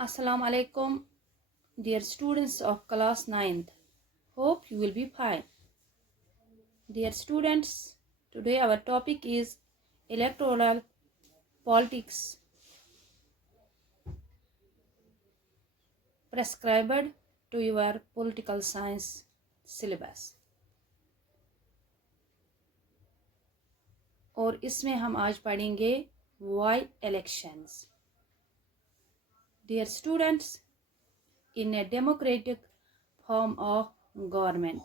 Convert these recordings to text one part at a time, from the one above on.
Assalamu alaikum, dear students of class 9th. Hope you will be fine. Dear students, today our topic is electoral politics prescribed to your political science syllabus. और इसमें हम आज पढ़ेंगे why elections. Dear students, in a democratic form of government,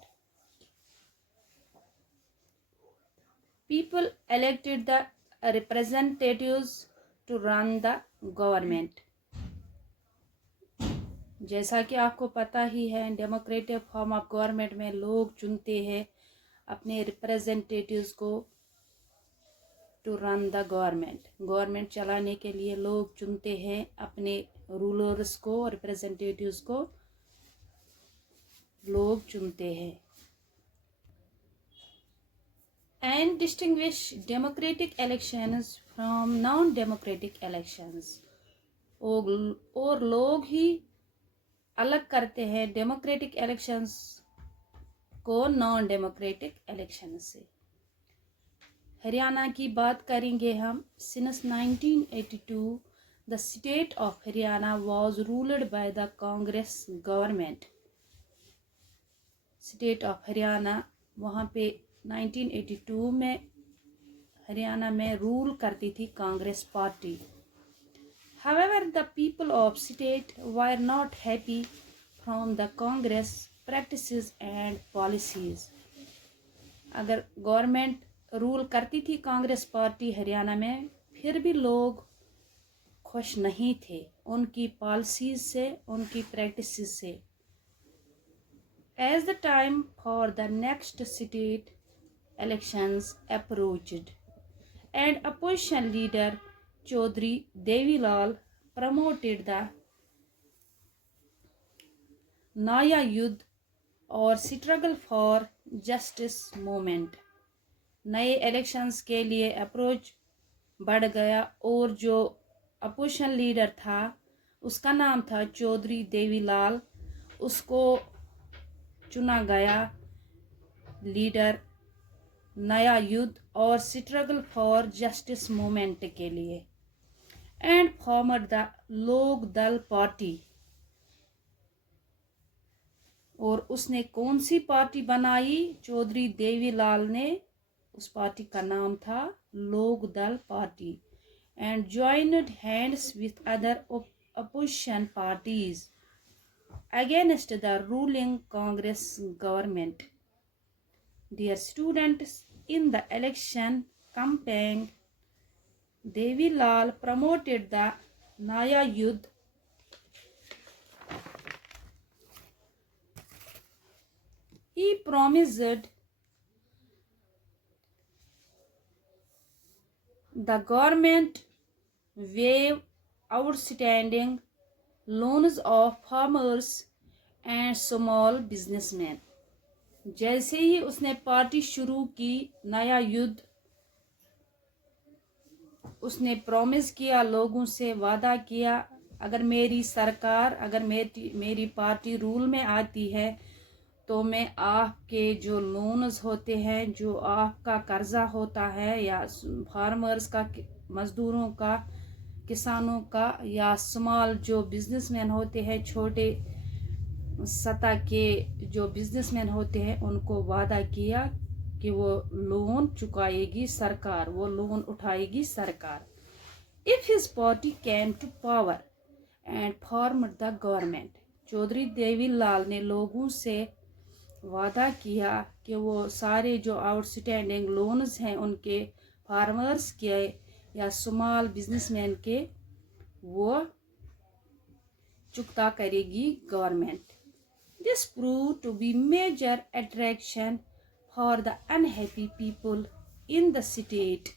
people elected the representatives to run the government. जैसा कि आपको पता ही है, डेमोक्रेटिक फॉर्म ऑफ गवर्नमेंट में लोग चुनते हैं अपने रिप्रेजेंटेटिव्स को to run the government. Government चलाने के लिए लोग चुनते हैं अपने रूलर्स को, रिप्रेजेंटेटिव्स को लोग चुनते हैं। And distinguish democratic elections from non democratic elections. और लोग ही अलग करते हैं डेमोक्रेटिक इलेक्शंस को नॉन डेमोक्रेटिक इलेक्शन से। हरियाणा की बात करेंगे हम। Since 1982 the state of Haryana was ruled by the Congress government. State of Haryana वहाँ पे 1982 में हरियाणा में रूल करती थी Congress party. However, the people of state were not happy from the Congress practices and policies. अगर गवर्नमेंट रूल करती थी कांग्रेस पार्टी हरियाणा में, फिर भी लोग खुश नहीं थे उनकी पॉलिसीज से, उनकी प्रैक्टिसेस से। As the time for the next state elections approached, and opposition leader Chaudhry Devilal promoted the Naya Yudh और स्ट्रगल फॉर जस्टिस मूवमेंट। नए इलेक्शंस के लिए अप्रोच बढ़ गया और जो अपोजिशन लीडर था उसका नाम था चौधरी देवीलाल, उसको चुना गया लीडर नया युद्ध और स्ट्रगल फॉर जस्टिस मूवमेंट के लिए। एंड फॉर्मड द लोक दल पार्टी। और उसने कौन सी पार्टी बनाई? चौधरी देवीलाल ने, उस पार्टी का नाम था लोक दल party. And joined hands with other opposition parties against the ruling Congress government. Dear students, in the election campaign, Devilal promoted the Naya Yudh he promised the government waive outstanding loans of farmers and small businessmen. जैसे ही उसने party शुरू की नया युद्ध, उसने promise किया, लोगों से वादा किया, अगर मेरी सरकार, अगर मेरी पार्टी रूल में आती है तो मैं आपके जो लोन्स होते हैं, जो आपका कर्जा होता है, या फार्मर्स का, मजदूरों का, किसानों का, या स्मॉल जो बिजनेसमैन होते हैं, छोटे सतह के जो बिजनेसमैन होते हैं, उनको वादा किया कि वो लोन चुकाएगी सरकार, वो लोन उठाएगी सरकार। If his party came to power and form the government. Chaudhary Devilal ने लोगों से वादा किया कि वो सारे जो आउटस्टैंडिंग लोन्स हैं उनके, फार्मर्स के या स्मॉल बिजनेसमैन के, वो चुकता करेगी government. This proved to be major attraction for the unhappy people in the state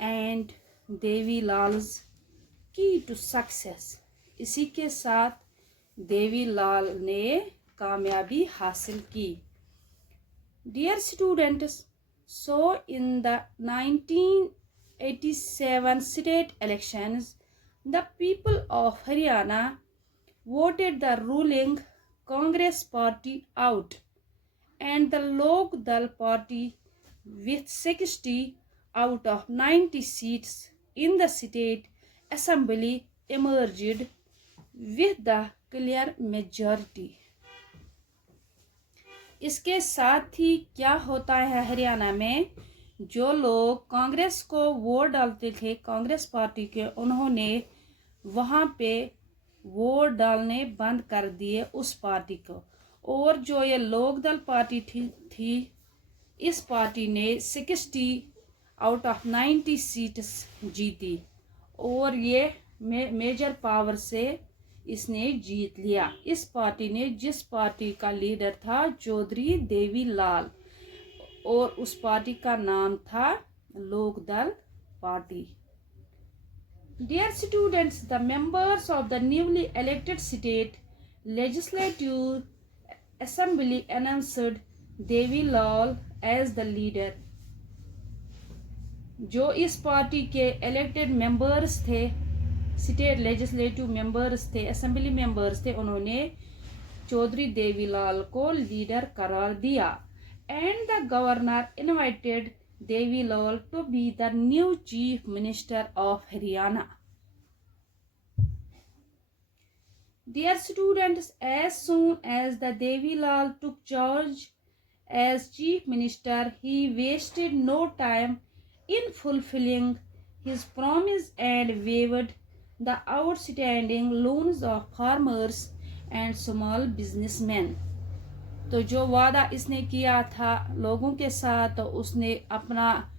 and Devilal's key to success. इसी के साथ देवीलाल ने कामयाबी हासिल की। Dear students, so in the 1987 state elections, The people of Haryana voted the ruling Congress party out, and the Lok Dal party, with 60 out of 90 seats in the state assembly, emerged with the clear majority. इसके साथ ही क्या होता है, हरियाणा में जो लोग कांग्रेस को vote डालते थे, कांग्रेस पार्टी के, उन्होंने वहाँ पे वोट डालने बंद कर दिए उस पार्टी को। और जो ये लोकदल पार्टी थी इस पार्टी ने 60 आउट ऑफ 90 सीट्स जीती और ये मेजर पावर से इसने जीत लिया। इस पार्टी ने, जिस पार्टी का लीडर था चौधरी देवीलाल, और उस पार्टी का नाम था Lokdal party. Dear students, the members of the newly elected state legislative assembly announced Devilal as the leader। जो इस पार्टी के इलेक्टेड मेंबर्स थे, स्टेट लेजिस्लेटिव मेंबर्स थे, असेंबली मेंबर्स थे, उन्होंने चौधरी देवीलाल को लीडर करार दिया। And the governor invited Devilal to be the new chief minister of Haryana. Dear students, as soon as the Devilal took charge as chief minister, he wasted no time in fulfilling his promise and waived the outstanding loans of farmers and small businessmen। तो जो वादा इसने किया था लोगों के साथ, तो उसने अपना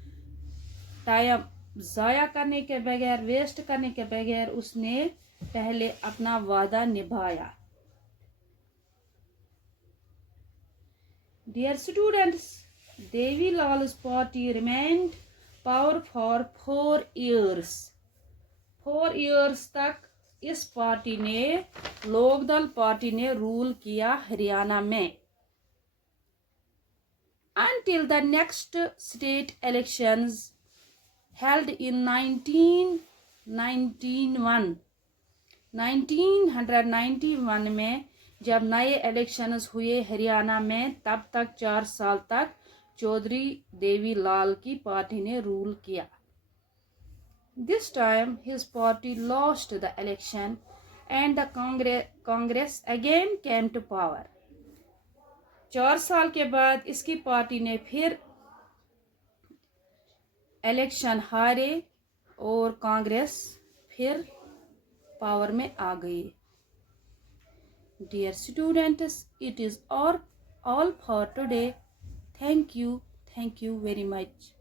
टाइम ज़ाया करने के बगैर, वेस्ट करने के बगैर उसने पहले अपना वादा निभाया। Dear students, Devilal's party remained power for 4 years। 4 years तक इस पार्टी ने, लोकदल पार्टी ने रूल किया हरियाणा में। Until the next state elections held in 1991 में जब नए इलेक्शंस हुए हरियाणा में, तब तक 4 साल तक चौधरी देवीलाल की पार्टी ने रूल किया। This time his party lost the election and the Congress again came to power। 4 साल के बाद इसकी पार्टी ने फिर इलेक्शन हारे और कांग्रेस फिर पावर में आ गई। Dear students, it is all for today। Thank you very much।